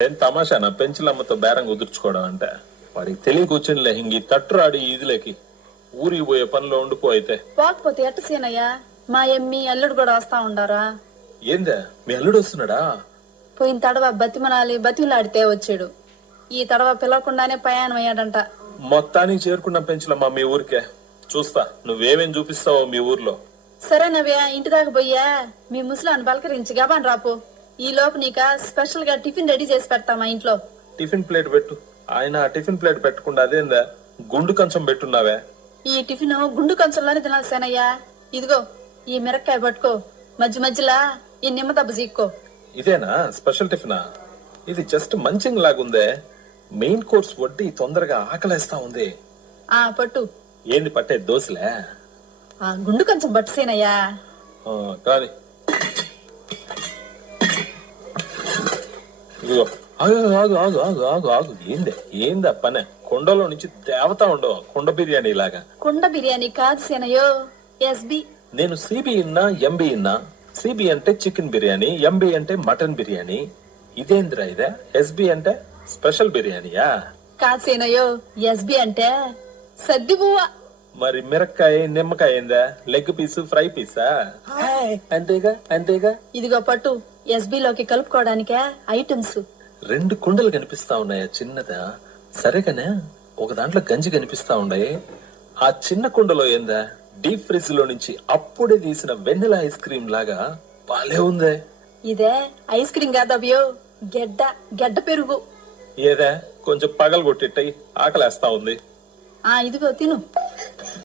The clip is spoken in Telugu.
ఏం తమాషానా పెంచులమ్మతో బేరం కుదుర్చుకోవడం అంటే వాడికి తెలియ కూర్చునిలే ఇంక తట్టురాడి ఈదులేకి ఊరికి పోయే పనిలో ఉండిపో అయితే పోకపోతే ఎట్ట సీనయ్యా మా ఎమ్మి అల్లుడు కూడా వస్తా ఉండారా ఏందా మీ అల్లుడు వస్తున్నాడా పోయిన తడవ బతిమలాడితే వచ్చాడు ఈ తడవ పిలవకుండానే ప్రయాణం అయ్యాడంట మొత్తానికి చేరుకున్న పెంచులమ్మ మీ ఊరికే చూస్తా నువ్వేమేం చూపిస్తావో మీ ఊర్లో సరేనవ్యా ఇంటి దాకా పోయా మీ ముసలాన్ని పలకరించి గబాన్ రాపో ఈ లోపు నీక స్పెషల్ గా టిఫిన్ రెడీ చేసి పెడతా మా ఇంట్లో టిఫిన్ ప్లేట్ పెట్టు ఆయన టిఫిన్ ప్లేట్ పెట్టకుండా అదేందా గుండు కంచం పెట్టున్నావే ఈ టిఫిన్ గుండు కంచంలోనే తినాలి సేనయ్యా ఇదిగో ఈ మిరక్కాయ పట్టుకో మధ్య మధ్యలా ఈ నిమ్మ దెబ్బ చీక్కో ఇదేనా స్పెషల్ టిఫినా ఇది జస్ట్ మంచింగ్ లాగుందే మెయిన్ కోర్స్ వడ్డీ తొందరగా ఆకలేస్తా ఉంది పట్టు ఏంది పట్టే దోశలే గుండు కంచం పట్టు సేనయ్యా కానీ ఇదిగో ఆగు ఆగు ఆగు ఆగు ఆగు ఆగు ఏందా పనే కొండలో నుంచి దేవతా ఉండవు కుండ బిర్యానీ లాగా కుండ బిర్యానీ కాదు సేనయ్యో ఎస్బి నేను సిబి ఇన్నా ఎంబి ఇన్నా సిబి అంటే చికెన్ బిర్యానీ ఎంబి అంటే మటన్ బిర్యానీ ఇదేంద్రా ఇదే ఎస్బి అంటే స్పెషల్ బిర్యానీయా కాదు సేనయ్యో ఎస్బి అంటే సద్ది బువ్వ మరి మిరక్కాయ నిమ్మకాయ ఏందా లెగ్ పీసు ఫ్రై పీసా అంతేగా అంతేగా ఇదిగో పట్టు ఎస్బి లోకి కలుపుకోవడానికే ఐటమ్స్ 2 కుండలు కనిపిస్తా ఉన్నాయా చిన్నదా సరేగానే ఒక దాంట్లో గంజి కనిపిస్తా ఉన్నాయి ఆ చిన్న కుండలో ఏందా డీప్ ఫ్రిడ్జ్ లో నుంచి అప్పుడే తీసిన వెన్నెల ఐస్ క్రీమ్ లాగా బాలే ఉందే ఇదే ఐస్ క్రీమ్ కాదవ్యో గెడ్డ పెరుగు ఏదా కొంచెం పగలు కొట్టిట్టయి ఆకలేస్తా ఉంది ఇదిగో తిను